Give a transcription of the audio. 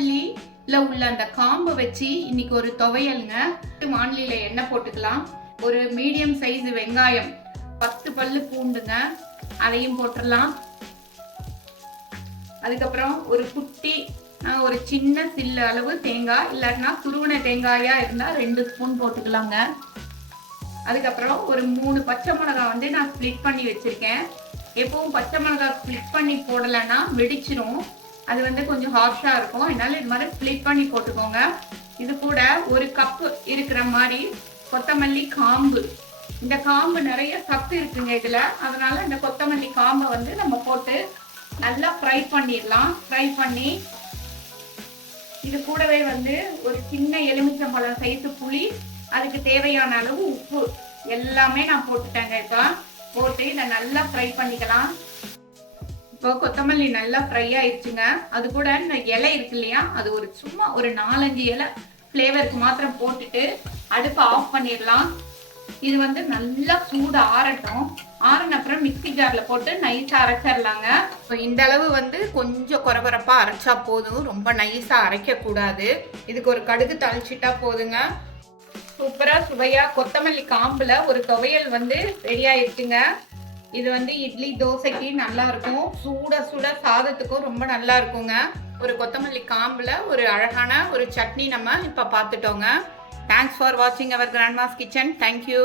கொத்தமல்லில உள்ள அந்த காம்பை வச்சு இன்னைக்கு ஒரு துவையலுங்க. வாணலியில எண்ணெய் போட்டுக்கலாம். ஒரு மீடியம் சைஸ் வெங்காயம், 10 பல்லு பூண்டுங்க, அதையும் போட்டுடலாம். அதுக்கப்புறம் ஒரு குட்டி ஒரு சின்ன சில்லு அளவு தேங்காய், இல்லாட்டினா துருவன தேங்காயா இருந்தா 2 ஸ்பூன் போட்டுக்கலாங்க. அதுக்கப்புறம் ஒரு 3 பச்சை மிளகாய் வந்து நான் ஸ்ப்ளிட் பண்ணி வச்சிருக்கேன். எப்பவும் பச்சை மிளகாய் ஸ்ப்ளிட் பண்ணி போடலைன்னா வெடிச்சிரும். அது வந்து கொஞ்சம் ஹார்ஷா இருக்கும். அதனால இது மாதிரி ஸ்ப்ளிட் பண்ணி போட்டுக்கோங்க. இது கூட ஒரு கப்பு இருக்கிற மாதிரி கொத்தமல்லி காம்பு. இந்த காம்பு நிறைய சத்து இருக்குங்க இதுல. அதனால இந்த கொத்தமல்லி காம்பை வந்து நம்ம போட்டு நல்லா ஃப்ரை பண்ணிடலாம். ஃப்ரை பண்ணி இது கூடவே வந்து ஒரு சின்ன எலுமிச்சம்பழம் சைஸ் புளி, அதுக்கு தேவையான அளவு உப்பு எல்லாமே நான் போட்டுட்டேங்க. இப்போ போட்டு இதை நல்லா ஃப்ரை பண்ணிக்கலாம். இப்போ கொத்தமல்லி நல்லா ஃப்ரை ஆயிடுச்சுங்க. அது கூட இந்த இலை இருக்கு இல்லையா, அது ஒரு சும்மா ஒரு 4-5 இலை ஃப்ளேவருக்கு மாத்திரம் போட்டுட்டு அடுப்பை ஆஃப் பண்ணிடலாம். இது வந்து நல்லா சூடு ஆறட்டும். ஆறின அப்புறம் மிக்சி ஜார்ல போட்டு நைஸா அரைச்சிடலாங்க. இந்த அளவு வந்து கொஞ்சம் குறகுறப்பா அரைச்சா போதும், ரொம்ப நைஸா அரைக்க கூடாது. இதுக்கு ஒரு கடுகு தாளிச்சிட்டா போதுங்க. சூப்பரா சுவையா கொத்தமல்லி காம்புல ஒரு துவையல் வந்து ரெடி ஆயிடுச்சுங்க. இது வந்து இட்லி தோசைக்கு நல்லா இருக்கும். சூட சுட சாதத்துக்கும் ரொம்ப நல்லா இருக்குங்க. ஒரு கொத்தமல்லி காம்புல ஒரு அழகான ஒரு சட்னி நம்ம இப்ப பார்த்துட்டோங்க. தேங்க்ஸ் ஃபார் வாட்சிங் அவர் கிராண்ட்மாஸ் கிச்சன். தேங்க்யூ.